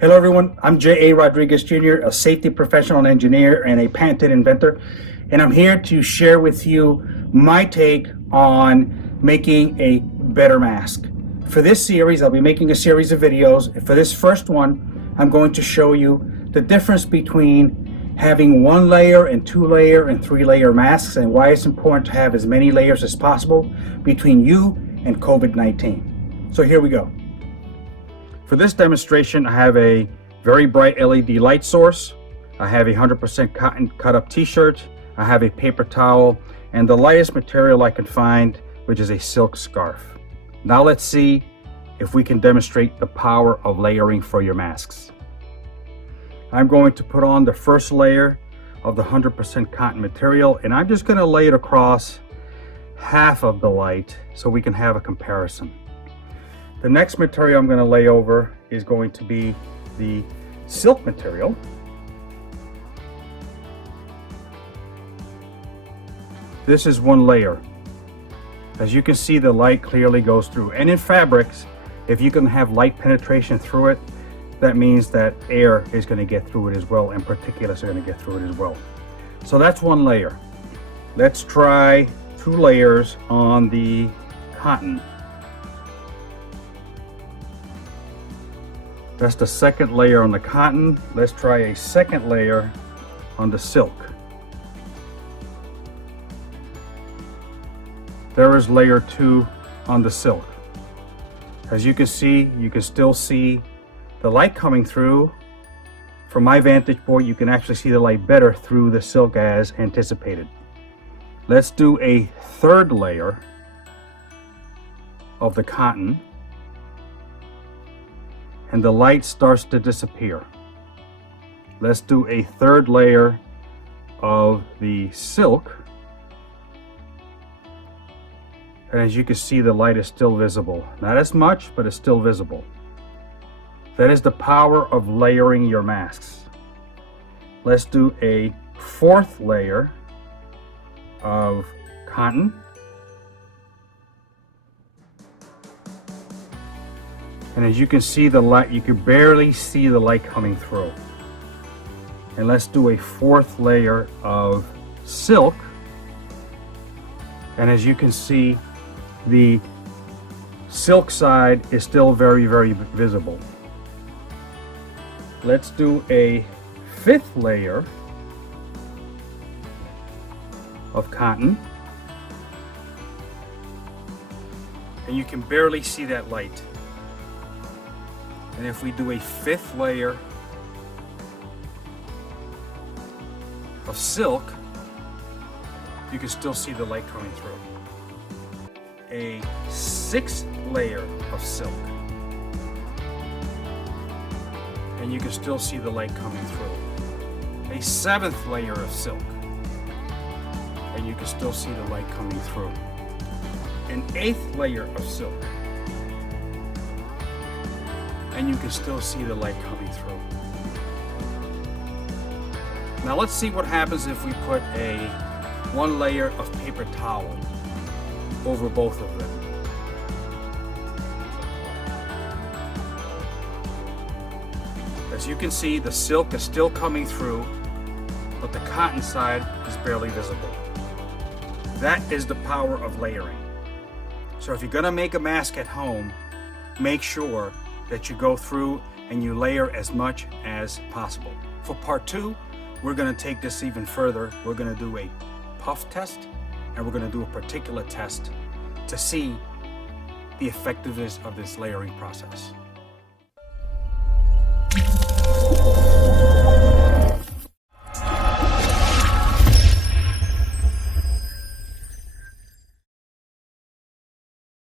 Hello everyone, I'm J.A. Rodriguez Jr., a safety professional and engineer and a patented inventor, and I'm here to share with you my take on making a better mask. For this series, I'll be making a series of videos. For this first one, I'm going to show you the difference between having 1 layer and 2 layer and 3 layer masks and why it's important to have as many layers as possible between you and COVID-19. So here we go. For this demonstration, I have a very bright LED light source. I have a 100% cotton cut-up t-shirt. I have a paper towel and the lightest material I can find, which is a silk scarf. Now let's see if we can demonstrate the power of layering for your masks. I'm going to put on the first layer of the 100% cotton material, and I'm just going to lay it across half of the light so we can have a comparison. The next material I'm going to lay over is going to be the silk material. This is 1 layer. As you can see, the light clearly goes through. And in fabrics, if you can have light penetration through it, that means that air is going to get through it as well, and particulates are going to get through it as well. So that's 1 layer. Let's try 2 layers on the cotton. That's the second layer on the cotton. Let's try a second layer on the silk. There is layer 2 on the silk. As you can see, you can still see the light coming through. From my vantage point, you can actually see the light better through the silk as anticipated. Let's do a third layer of the cotton, and the light starts to disappear. Let's do a third layer of the silk, and as you can see, the light is still visible. Not as much, but it's still visible. That is the power of layering your masks. Let's do a 4th layer of cotton. And as you can see, the light, you can barely see the light coming through. And let's do a 4th layer of silk. And as you can see, the silk side is still very, very visible. Let's do a 5th layer of cotton. And you can barely see that light. And if we do a 5th layer of silk, you can still see the light coming through. A 6th layer of silk, and you can still see the light coming through. A 7th layer of silk, and you can still see the light coming through. An 8th layer of silk, and you can still see the light coming through. Now let's see what happens if we put a 1 layer of paper towel over both of them. As you can see, the silk is still coming through, but the cotton side is barely visible. That is the power of layering. So if you're gonna make a mask at home, make sure that you go through and you layer as much as possible. For part 2, we're gonna take this even further. We're gonna do a puff test, and we're gonna do a particulate test to see the effectiveness of this layering process.